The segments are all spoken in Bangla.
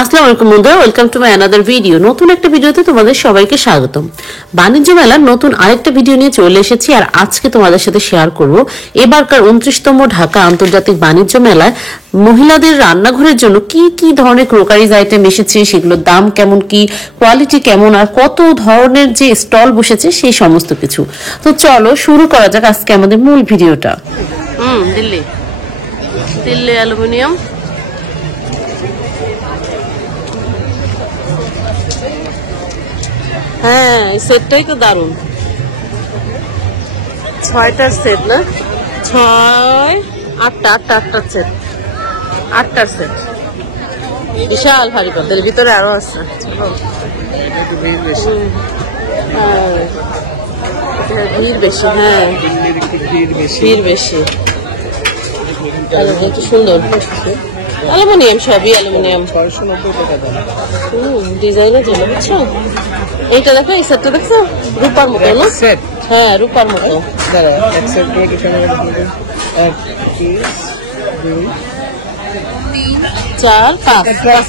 আসসালামু আলাইকুম বন্ধুরা, welcome to my another video. নতুন একটা ভিডিওতে তোমাদের সবাইকে স্বাগতম। বাণিজ্য মেলার নতুন আরেকটা ভিডিও নিয়ে চলে এসেছি, আর আজকে তোমাদের সাথে শেয়ার করব এবারকার 29তম ঢাকা আন্তর্জাতিক বাণিজ্য মেলায় মহিলাদের রান্নাঘরের জন্য কি কি ধরনের ক্রোকারিজ আইটেম এসেছে, সেগুলোর দাম কেমন, কি কোয়ালিটি কেমন, আর কত ধরনের যে স্টল বসেছে সেই সমস্ত কিছু। তো চলো শুরু করা যাক আজকে আমাদের মূল ভিডিওটা। দিল্লি দিল্লি অ্যালুমিনিয়াম, হ্যাঁ এই সেটটাই তো দারুণ। 6টার সেট না, 8টার সেট, 8টার সেট, বিশাল ভারী পদ্মের ভিতরে আরো আছে। ভিড় বেশি, হ্যাঁ ভিড় বেশি। একটু সুন্দর অ্যালুমিনিয়াম, সবই অ্যালুমিনিয়াম। 690 টাকা দাম। ডিজাইনের জন্য বুঝছো। এইটা দেখো, এই সেটটা দেখছো, রূপার মতো না? হ্যাঁ রূপার মতো। চার পাঁচ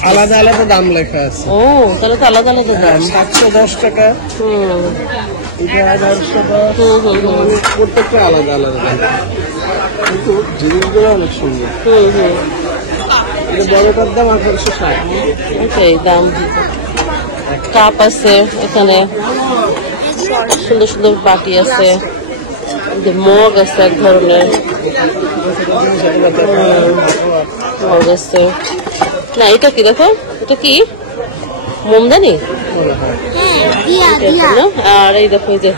আলাদা আলাদা দাম লেখা আছে। ও তাহলে তো আলাদা আলাদা দাম। 710 টাকা, এটা 1110, প্রত্যেকটা আলাদা আলাদা দাম, কিন্তু জিনিসগুলো অনেক সুন্দর। বড়টার দাম 1860। ওটাই দাম। কাপ আছে এখানে, সুন্দর সুন্দর বাটি আছে, মগ আছে এক ধরনের, মগ আছে। না এটা কি দেখো, এটা কি মোমদানি? আর এই দেখো এই যে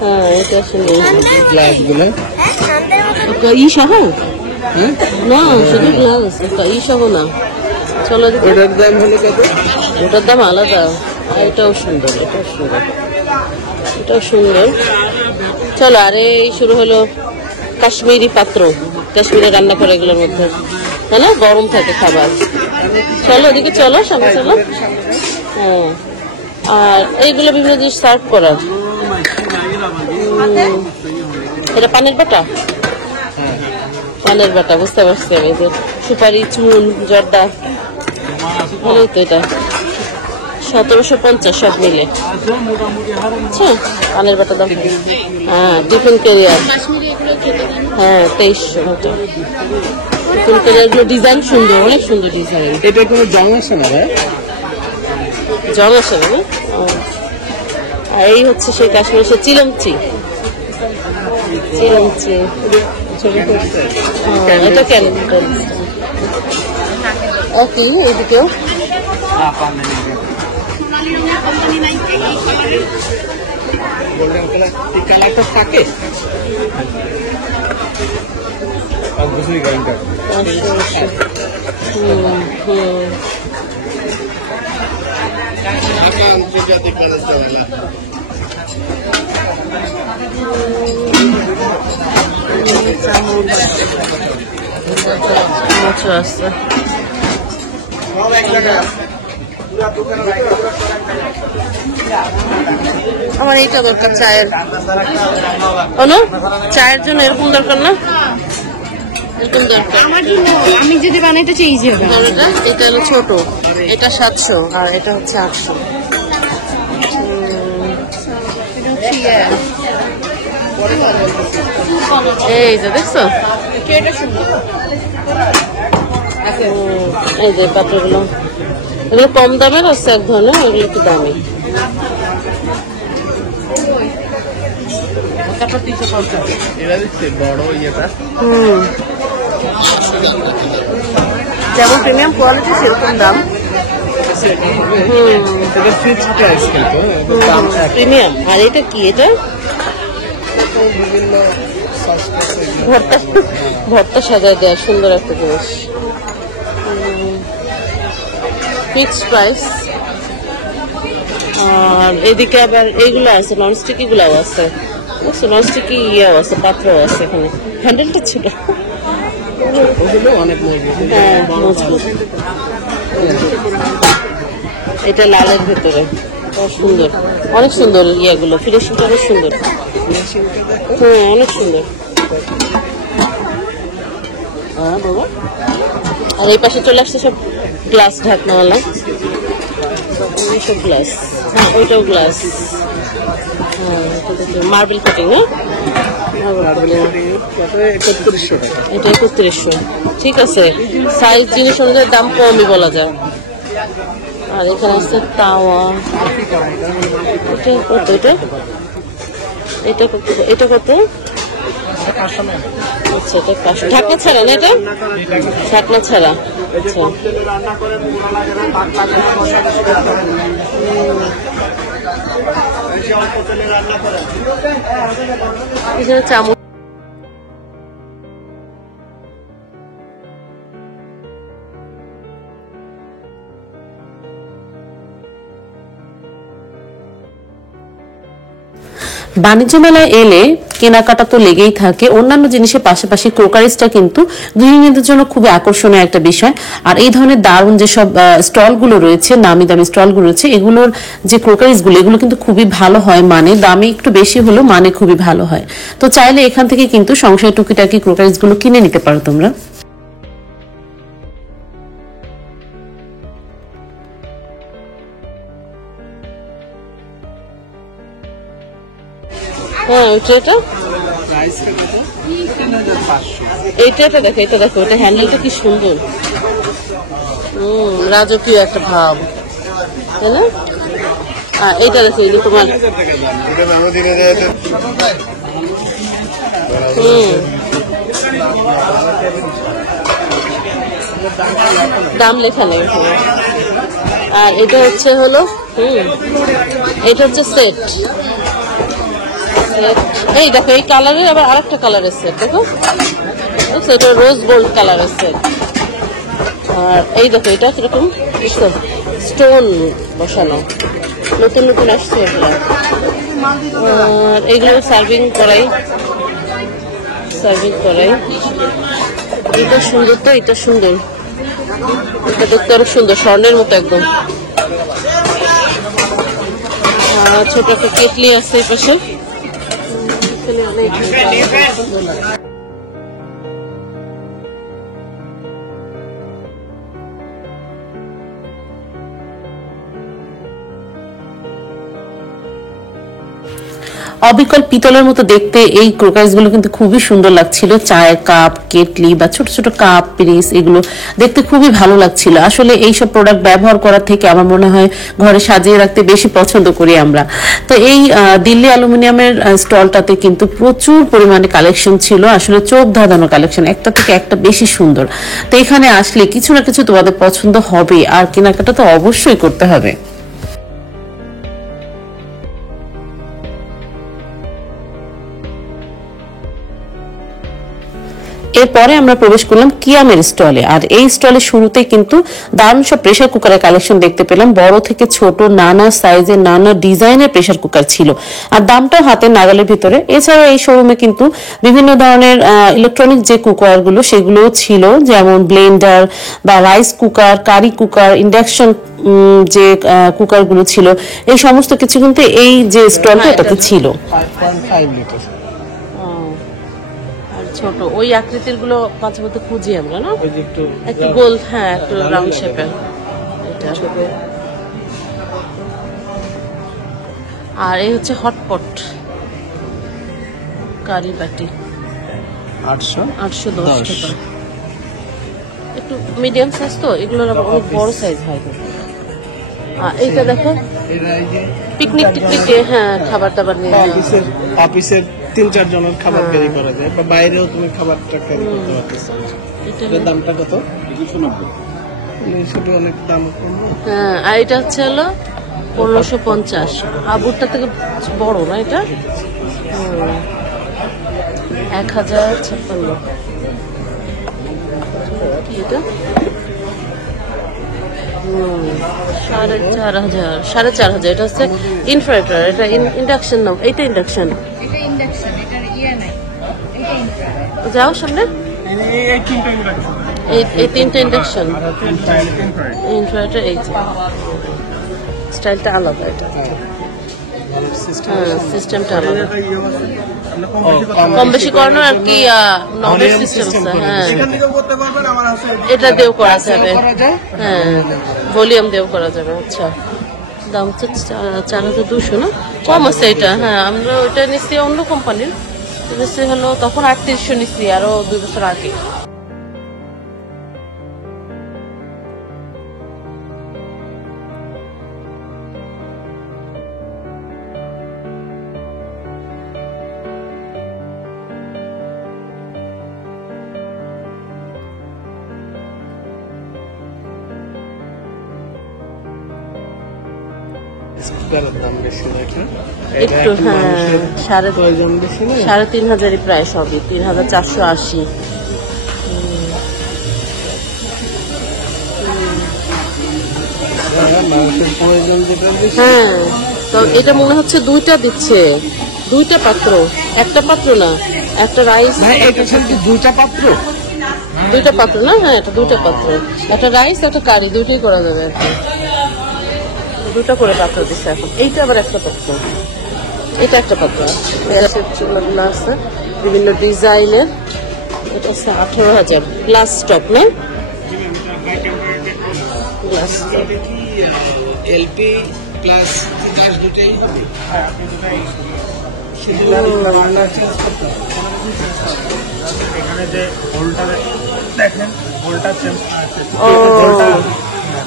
হ্যাঁ এটা আসলে ই সহ না, শুধু গ্লাস ই সহ না। চলো ওটার দাম হলো কত? ওটার দাম আলাদা। এটাও সুন্দর, এটাও সুন্দর, এটাও সুন্দর। চলো আরে এই শুরু হলো কাশ্মীরি পাত্র, কাশ্মীরে রান্না করে এগুলোর মধ্যে, তাই না? গরম থাকে খাবার। চলো ওদিকে চলো, সামনে চলো। হ্যাঁ আর এইগুলো বিভিন্ন জিনিস সার্ভ করার। এটা পানের বাটা, পানের বাটা, বুঝতে পারছি আমি। যে সুপারি, চুন, জর্দা, ভালোই তো। এটা 1750 সব মিলে। আচ্ছা পানের বাটা দাম। হ্যাঁ টিফিন ক্যারিয়ার, হ্যাঁ 2300। টিফিন ক্যারিয়ার গুলো ডিজাইন সুন্দর, অনেক সুন্দর ডিজাইন। এটা কোনো জং আছে না ভাই? জং আসে না? আর এই হচ্ছে সেই কাশ্মীরের সে চিলমচি, চিলমচি। এটা কেন একই এদিকেও কালারটা থাকে অবশ্যই গাড়িটা। আন্তর্জাতিক বাণিজ্য মেলা। আছে আমার এইটা দরকার, চায়ের। অনু চায়ের জন্য এরকম দরকার না? এরকম দরকার আমার জন্য। আমি যদি বানাইতে চাই ইজি হবে। এটা হলো ছোট, এটা 700 আর এটা হচ্ছে 800। এই যে দেখছো, এই যে পাত্রগুলো, এগুলো কম দামের আছে এক ধরনের, এগুলো একটু দামি। যেমন প্রিমিয়াম কোয়ালিটি সেরকম দাম। প্রিমিয়াম। আর এটা কি? এটা ভর্তা, ভর্তা সাজায় দেওয়া সুন্দর একটা জিনিস। Fixed price. আর এদিকে আবার এইগুলো আছে, ননস্টিকি গুলাও আছে, ননস্টিকি ইয়েও আছে, পাত্রও আছে। এখানে হ্যান্ডেলটা ছিল, অনেক হ্যাঁ মজবুত। এটা লালের ভেতরে, সুন্দর, অনেক সুন্দর। ইয়েগুলো ফিনিশিংটা অনেক সুন্দর। হ্যাঁ অনেক সুন্দর। হ্যাঁ বাবা আর এই পাশে চলে আসছে সব গ্লাস ঢাকনাওয়ালা, সব গ্লাস। হ্যাঁ ওইটাও গ্লাস। হ্যাঁ মার্বেল কাটিং, না এটা 3100। ঠিক আছে, সাইজ জিনিস অনুযায়ী দাম কমই বলা যায়। আর এখানে আছে তাওয়া, এটা কত? এটা কত? এটা কত? আচ্ছা এটা 500। ঢাকনা ছাড়া না এটা? ঢাকনা ছাড়া। আচ্ছা এখানে চামচ। বাণিজ্য মেলায় এলে কেনাকাটা তো লেগেই থাকে, অন্যান্য জিনিসের পাশাপাশি ক্রোকারিজটা কিন্তু গৃহিণীদের জন্য খুবই আকর্ষণীয় একটা বিষয়। আর এই ধরনের দারুণ যেসব স্টলগুলো রয়েছে, নামি দামি স্টলগুলো রয়েছে, এগুলোর যে ক্রোকারিজগুলো এগুলো কিন্তু খুবই ভালো হয়, মানে দামে একটু বেশি হলেও মানে খুবই ভালো হয়। তো চাইলে এখান থেকে কিন্তু সংসারের টুকিটাকি ক্রোকারিজগুলো কিনে নিতে পারো তোমরা। হ্যাঁ এটা এইটা দেখো, এটা দেখো, এটা হ্যান্ডেলটা কি সুন্দর, রাজকীয় একটা ভাব, তাই না? এইটা দেখো, এই যে তোমার দাম লেখা নেই। আর এটা হচ্ছে হলো এটা হচ্ছে সেট। এই দেখো এই কালারের আবার আরেকটা কালারের সেট, দেখো এটা রোজ গোল্ড কালারের সেট। আর এই দেখো এটা কিরকম স্টোন বসানো, নতুন নতুন আসছে এগুলো। আর এইগুলো সার্ভিং করাই, এটা সুন্দর, তো এটা সুন্দর, এটা দেখতে অনেক সুন্দর, স্বর্ণের মতো একদম। ছোট একটা কেটলি আছে এই পাশে। অবিকল পিতলের মতো দেখতে এই ক্রোকারিজ গুলো কিন্তু খুবই সুন্দর লাগছিল। চায়ের কাপ, কেটলি বা ছোট ছোট কাপ, পিরিস, এগুলো দেখতে খুবই ভালো লাগছিল। আসলে এইসব প্রোডাক্ট ব্যবহার করার থেকে আমার মনে হয় ঘরে সাজিয়ে রাখতে বেশি পছন্দ করি আমরা। তো এই দিল্লি অ্যালুমিনিয়ামের স্টলটাতে কিন্তু প্রচুর পরিমাণে কালেকশন ছিল, আসলে চোখ ধাঁধানো কালেকশন, একটা থেকে একটা বেশি সুন্দর। তো এখানে আসলে কিছু না কিছু তোমাদের পছন্দ হবে, আর কেনাকাটা তো অবশ্যই করতে হবে। এরপরে আমরা প্রবেশ করলাম কিয়ামের স্টলে। আর এই স্টলে শুরুতে কিন্তু দারুণ সব প্রেসার কুকারের কালেকশন দেখতে পেলাম, বড় থেকে ছোট নানা সাইজের নানা ডিজাইনের প্রেসার কুকার ছিল, আর দামটাও হাতের নাগালের ভিতরে। এছাড়াও এই শোরুমে কিন্তু বিভিন্ন ধরনের ইলেকট্রনিক যে কুকারগুলো সেগুলোও ছিল, যেমন ব্লেন্ডার বা rice cooker, curry cooker, induction যে কুকারগুলো ছিল, এই সমস্ত কিছু কিন্তু এই যে স্টলটা এটাতে ছিল। ছোট ওই আকৃতির গুলো মাঝে মধ্যে খুঁজি আমরা, না একটু গোল, হ্যাঁ একটু রাউন্ড শেপের। আর এই হচ্ছে হটপট কারি বাটি, 810 টাকা। একটু মিডিয়াম সাইজ, তো এগুলোর আবার অনেক বড় সাইজ হয়। এইটা দেখো পিকনিক টিকনিকে, হ্যাঁ খাবার দাবার নিয়ে, অফিসের 3-4 জনের খাবার ক্যারি করা যায়, বা বাইরেও তুমি খাবারটা ক্যারি করতে পারতেছো। এটার দামটা কত? 290। সেটা অনেক দাম কম। হ্যাঁ, আর এটা হচ্ছে হলো 1550। আবুরটা থেকে বড় না এটা? 1056। কি এটা? 4500। এটা হচ্ছে ইনফ্রারেটার, এটা ইন্ডাকশন না, এইটা ইন্ডাকশন। যাও সামনে, এই তিনটা ইন্ডাকশন, ইনফ্রারেটার, এই স্টাইলটা আলাদা। এটা হ্যাঁ সিস্টেমটা আলাদা ও, কম বেশি করানো আর কি নবের সিস্টেম হ্যাঁ এখান থেকেও করতে পারবেন, আমার আছে এটা দিয়েও করা যাবে করা যায়। হ্যাঁ ভলিউম দিয়েও করা যাবে আচ্ছা দাম হচ্ছে 4200 না কম আছে এটা হ্যাঁ আমরা ওইটা নিচ্ছি অন্য কোম্পানির নিচ্ছি হলো তখন 3800 নিচ্ছি আরো 2 বছর আগে স্পিকারের দাম বেশি দেখেন, এটা একটু একটু হ্যাঁ মানুষের প্রয়োজন বেশি না। 3500 প্রায় সবই 3480 হ্যাঁ, মানুষের প্রয়োজন যেটা বেশি। হ্যাঁ তো এটা মনে হচ্ছে দুইটা দিচ্ছে দুইটা পাত্র একটা পাত্র না একটা রাইস ভাই এটা কি দুইটা পাত্র? দুইটা পাত্র না হ্যাঁ এটা দুইটা পাত্র একটা রাইস একটা কারি দুইটাই করা যাবে আর কি দুটো করে পাত্র দিচ্ছে এখন এইটা আবার একটা পাত্র এটা একটা পাত্র চুলাগুলো আছে বিভিন্ন ডিজাইনের এটা হচ্ছে 18,000 গ্লাস টপ না glass top LP plus gas দুটেই হবে। এখানে যে হোলটা দেখেন হোলটা ও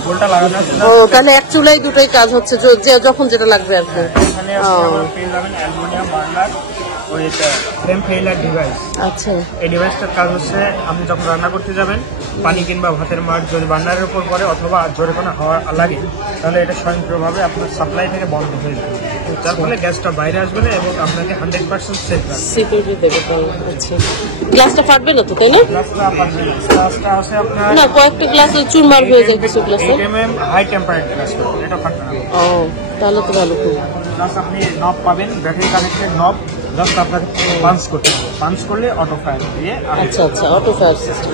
হোলটা লাগানো আছে ও তাহলে এক চুলাই দুটোই কাজ হচ্ছে যখন যেটা লাগবে আর কি এখানে আপনারা পেয়ে যাবেন অ্যালুমিনিয়াম বার্নার ওই ফ্লেম ফেইলার ডিভাইস। আচ্ছা এই ডিভাইসটার কাজ হচ্ছে আপনি যখন রান্না করতে যাবেন পানি কিংবা ভাতের মার যদি বার্নারের উপর পড়ে অথবা জোরে কোনো হাওয়া লাগে তাহলে এটা স্বয়ংক্রিয়ভাবে আপনার সাপ্লাই থেকে বন্ধ হয়ে যাবে, যার ফলে গ্যাসটা বাইরে আসবে না এবং আপনাকে 100% সেফ রাখবে। সিকিউরিটি দেবে তো আচ্ছা গ্লাসটা ফাটবে না তো তাই না গ্লাসটা হচ্ছে আপনার না কয়েকটা গ্লাস চুরমার হয়ে যায় কিছু glass 8 mm high temperature glass, এটা ফাটবে না। ও তাহলে তো ভালো খুব প্লাস আপনি নব পাবেন ব্যাটারি কানেক্টেড নব, জাস্ট আপনাকে পাঞ্চ করতে হবে, পাঞ্চ করলে অটো ফায়ার দিয়ে আচ্ছা আচ্ছা অটো ফায়ার সিস্টেম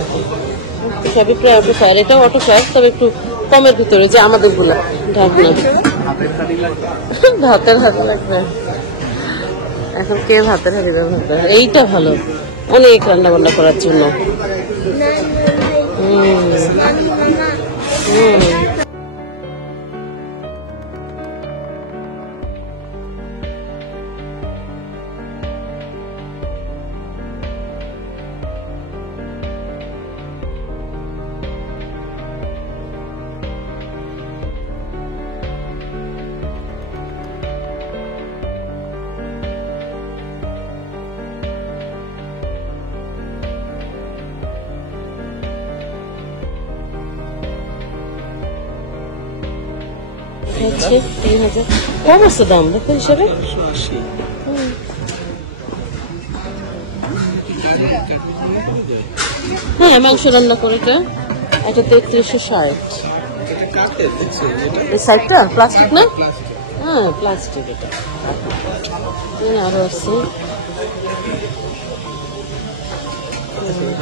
সবই প্রায় অটো ফায়ার এটাও অটো ফায়ার তবে একটু কমের ভিতরে যে আমাদের গুলা ঢাকনা ভাতের হাতে লাগবে এখন কে ভাতের হাতে ব্যবহার করে এইটা ভালো অনেক রান্না বান্না করার জন্য হুম হুম হচ্ছে 3000 কম আছে দাম দেখো হিসাবে হ্যাঁ মাংস রান্না করে এটা 3360 এই সাইডটা প্লাস্টিক না হ্যাঁ প্লাস্টিক এটা আরো আছে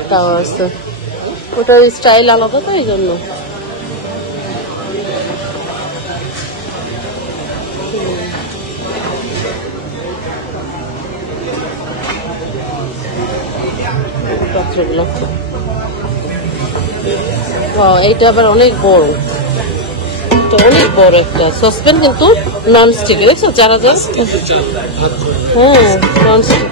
তাও আছে ওটার স্টাইল আলাদা তো এই জন্য পাত্রগুলো এইটা আবার অনেক বড় এটা অনেক বড় একটা সসপ্যান কিন্তু নন স্টিক দেখছো যারা হ্যাঁ নন স্টিক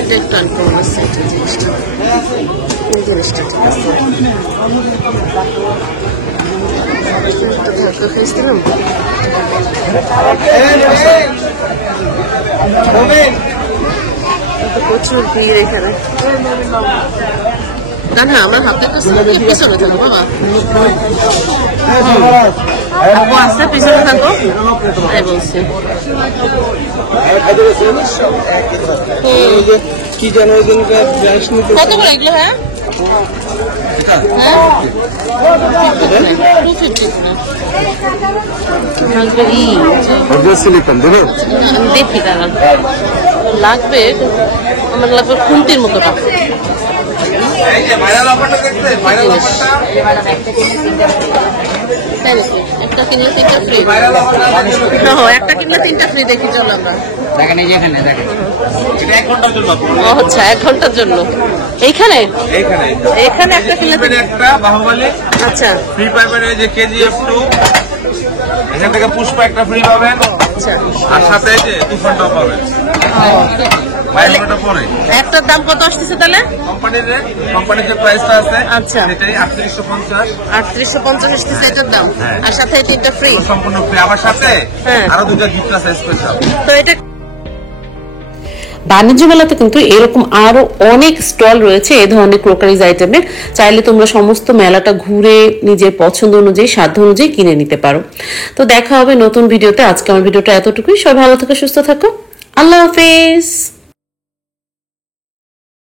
এটা একটু আনকমন আছে এটা জিনিসটা এই জিনিসটা ঠিক আছে ধাক্কা খেয়েছিলাম প্রচুর ভিড় এখানে না না আমার হাতের কাছে পিছনে থাকো বাবা আপু আসতে পিছনে থাকো তাই বলছি কি জানো ওই দিনকার গ্যাস নিতে কত করে এগুলো হ্যাঁ দেখি দাঁড়ান লাগবে আমার লাগবে খুন্তির মতো এই যে ভাইরাল অফারটা দেখতে ভাইরাল অফারটা একটা কিনলে 3টা ফ্রি। ভাইরাল অফারটা একটা কিনলে 3টা ফ্রি। দেখি চলো আমরা দেখেন এই যে এখানে দেখেন এটা 1 ঘন্টার জন্য ও আচ্ছা 1 ঘন্টার জন্য এইখানে এখানে একটা কিনলে একটা বাহুবলী আচ্ছা ফ্রি পাবেন এই যে KGF2 এখান থেকে পুষ্পা একটা ফ্রি পাবেন আচ্ছা আর সাথে এই যে তুফানটাও পাবেন ভাইরালটা পরে একটার দাম কত আসছে তাহলে? কোম্পানির যে প্রাইসটা আছে আচ্ছা সেটাই 3850 3850 আসছে এটার দাম হ্যাঁ। আর সাথে 3টা ফ্রি সম্পূর্ণ ফ্রি আবার সাথে হ্যাঁ। আরো 2টা গিফট আছে স্পেশাল। তো এটা বাণিজ্য মেলাতে কিন্তু এরকম আরো অনেক স্টল রয়েছে এই ধরনের ক্রোকারিজ আইটেমের। চাইলে তোমরা সমস্ত মেলাটা ঘুরে নিজের পছন্দ অনুযায়ী সাধ্য অনুযায়ী কিনে নিতে পারো। তো দেখা হবে নতুন ভিডিওতে। আজকে আমার ভিডিওটা এতটুকুই। সবাই ভালো থাকো, সুস্থ থাকো। আল্লাহ হাফেজ।